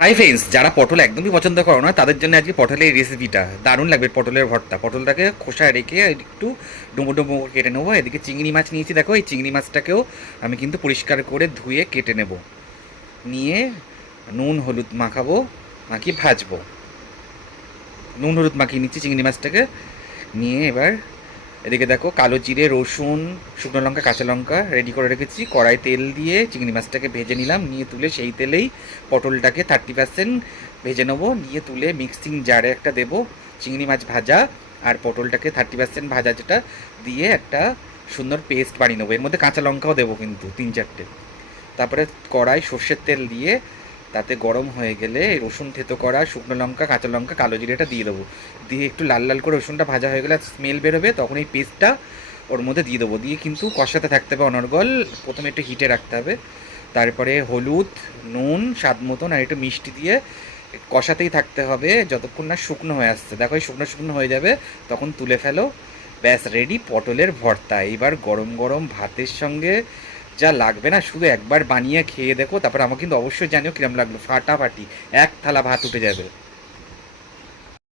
Hi friends, যারা পটল একদমই পছন্দ করো না তাদের জন্য আজকে পটলের এই রেসিপিটা দারুণ লাগবে। পটলের ভর্তা, পটলটাকে খোসা রেখে একটু ডুমো ডুমো করে কেটে নেবো। এদিকে চিংড়ি মাছ নিয়েছি, দেখো এই চিংড়ি মাছটাকেও আমি কিন্তু পরিষ্কার করে ধুয়ে কেটে নেব। নিয়ে নুন হলুদ মাখাবো, মাখিয়ে ভাজবো। নুন হলুদ মাখিয়ে নিচ্ছি চিংড়ি মাছটাকে। নিয়ে এবার এদিকে দেখো কালো জিরে, রসুন, শুকনো লঙ্কা, কাঁচা লঙ্কা রেডি করে রেখেছি। কড়াই তেল দিয়ে চিংড়ি মাছটাকে ভেজে নিলাম। নিয়ে তুলে সেই তেলেই পটলটাকে 30% ভেজে নেবো। নিয়ে তুলে মিক্সিং জারে একটা দেবো। চিংড়ি মাছ ভাজা আর পটলটাকে 30% ভাজা যেটা দিয়ে একটা সুন্দর পেস্ট বানিয়ে নেবো। এর মধ্যে কাঁচা লঙ্কাও দেবো কিন্তু 3-4টে। তারপরে কড়াই সর্ষের তেল দিয়ে তাতে গরম হয়ে গেলে রসুন থেতো করা, শুকনো লঙ্কা, কাঁচা লঙ্কা, কালো জিরেটা দিয়ে দেবো। দিয়ে একটু লাল লাল করে রসুনটা ভাজা হয়ে গেলে স্মেল বেরোবে, তখন এই পেস্টটা ওর মধ্যে দিয়ে দেবো। দিয়ে কিন্তু কষাতে থাকতে হবে অনর্গল। প্রথমে একটু হিটে রাখতে হবে। তারপরে হলুদ, নুন স্বাদ মতন আর একটু মিষ্টি দিয়ে কষাতেই থাকতে হবে যতক্ষণ না শুকনো হয়ে আসছে। দেখো এই শুকনো শুকনো হয়ে যাবে, তখন তুলে ফেলো। ব্যাস রেডি পটলের ভর্তা। এবার গরম গরম ভাতের সঙ্গে যা লাগবে না, শুধু একবার বানিয়ে খেয়ে দেখো, তারপর আমাকে কিন্তু অবশ্যই জানিও কিরম লাগলো। ফাটাফাটি এক থালা ভাত উঠে যাবে।